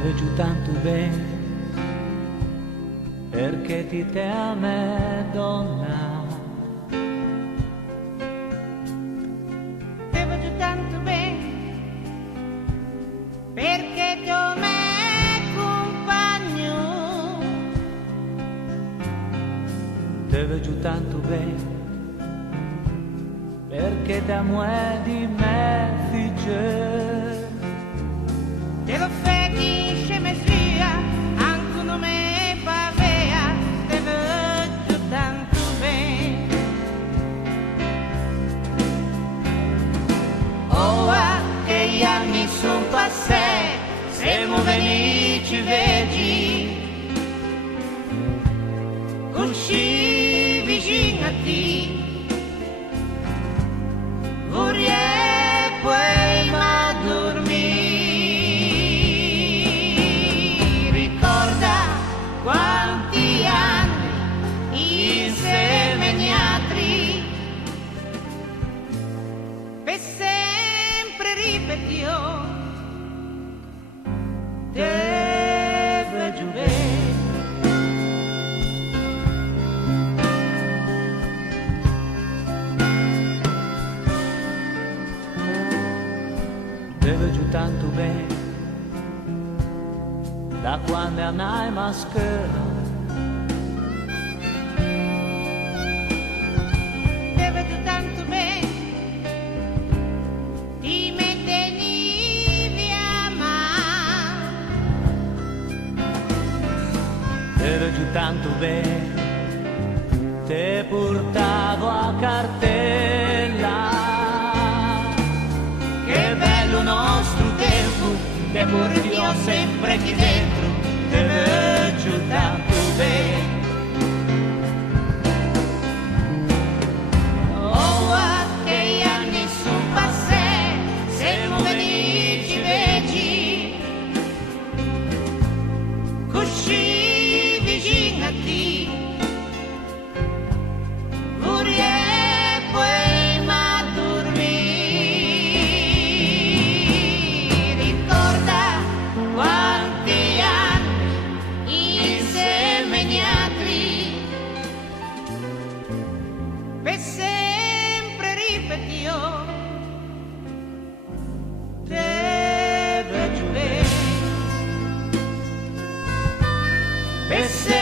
Deve giù tanto bene, perché ti te a me donna. Deve giù tanto bene, perché ti ho me compagno. Deve giù tanto bene, perché te amo di me figge. Te lo fai scemesia, anche non me pavea, deve giù tanto bene. Ora che gli anni son passati, siamo venuti vedi, così vicino a te, vorrei poi ma dormire. Ricorda quanti anni insieme gnatri, per sempre ripetio, deve giovere. Deve giù tanto bene, da quando andai maschera. Deve giù tanto bene, ti mettevi a mano. Deve giù tanto bene, te portavo a cartella. Che bello nostro tempo, che portiamo sempre qui dentro, deve giù tanto bene. Oh, che gli anni son passati, siamo venuti vecchi, così vicino a te, vorrei poi ma dormire. Ricorda quanti anni insieme gnatri, per sempre ripetio, deve giovere, per sempre